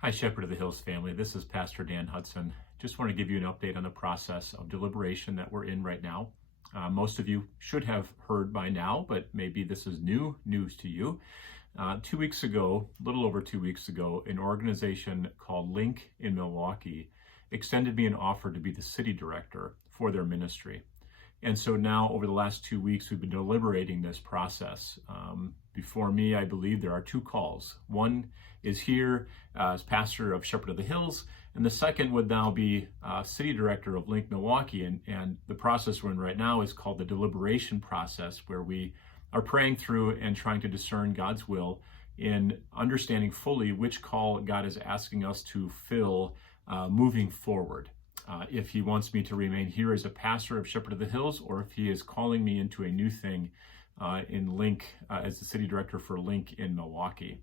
Hi, Shepherd of the Hills family. This is Pastor Dan Hudson. Just want to give you an update on the process of deliberation that we're in right now. Most of you should have heard by now, but maybe this is new news to you. 2 weeks ago, a little over 2 weeks ago, an organization called Link in Milwaukee extended me an offer to be the city director for their ministry. And so now, over the last 2 weeks, we've been deliberating this process. Before me, I believe there are two calls. One is here as pastor of Shepherd of the Hills, and the second would now be city director of Link Milwaukee. And the process we're in right now is called the deliberation process, where we are praying through and trying to discern God's will in understanding fully which call God is asking us to fill moving forward. If he wants me to remain here as a pastor of Shepherd of the Hills, or if he is calling me into a new thing in Link as the city director for Link in Milwaukee.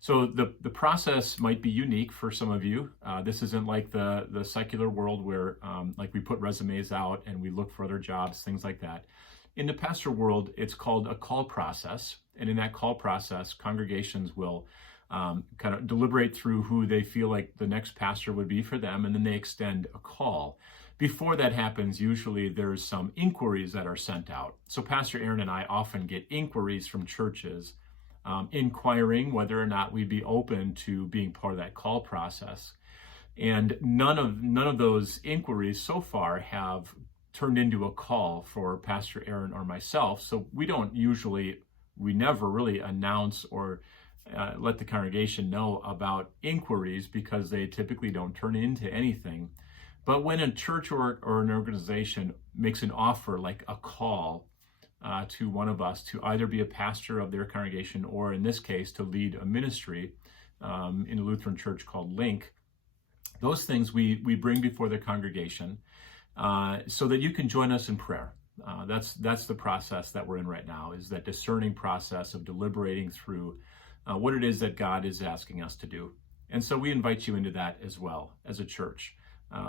So the process might be unique for some of you. This isn't like the secular world where like we put resumes out and we look for other jobs, things like that. In the pastor world, it's called a call process. And in that call process, congregations will kind of deliberate through who they feel like the next pastor would be for them, and then they extend a call. Before that happens, usually there's some inquiries that are sent out. So Pastor Aaron and I often get inquiries from churches inquiring whether or not we'd be open to being part of that call process. And none of those inquiries so far have turned into a call for Pastor Aaron or myself. So we never really announce or let the congregation know about inquiries, because they typically don't turn into anything. But when a church or an organization makes an offer, like a call to one of us to either be a pastor of their congregation, or in this case to lead a ministry in a Lutheran church called Link, those things we bring before the congregation so that you can join us in prayer. That's the process that we're in right now, is that discerning process of deliberating through what it is that God is asking us to do. And so we invite you into that as well as a church.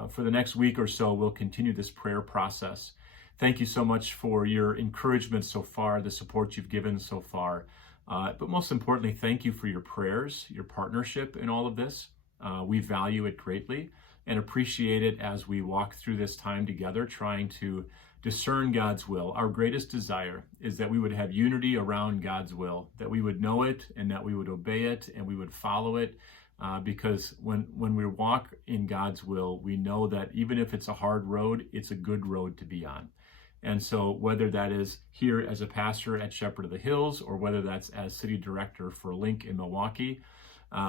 For the next week or so, we'll continue this prayer process. Thank you so much for your encouragement so far, the support you've given so far. But most importantly, thank you for your prayers, your partnership in all of this. We value it greatly and appreciate it as we walk through this time together, trying to discern God's will. Our greatest desire is that we would have unity around God's will, that we would know it and that we would obey it and we would follow it. Because when we walk in God's will, we know that even if it's a hard road, it's a good road to be on. And so whether that is here as a pastor at Shepherd of the Hills, or whether that's as city director for Link in Milwaukee,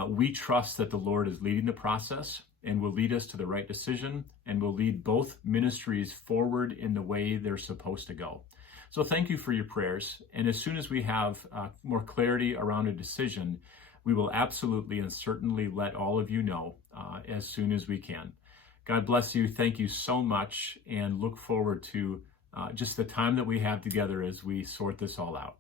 we trust that the Lord is leading the process and will lead us to the right decision, and will lead both ministries forward in the way they're supposed to go. So thank you for your prayers. And as soon as we have more clarity around a decision, we will absolutely and certainly let all of you know as soon as we can. God bless you. Thank you so much, and look forward to just the time that we have together as we sort this all out.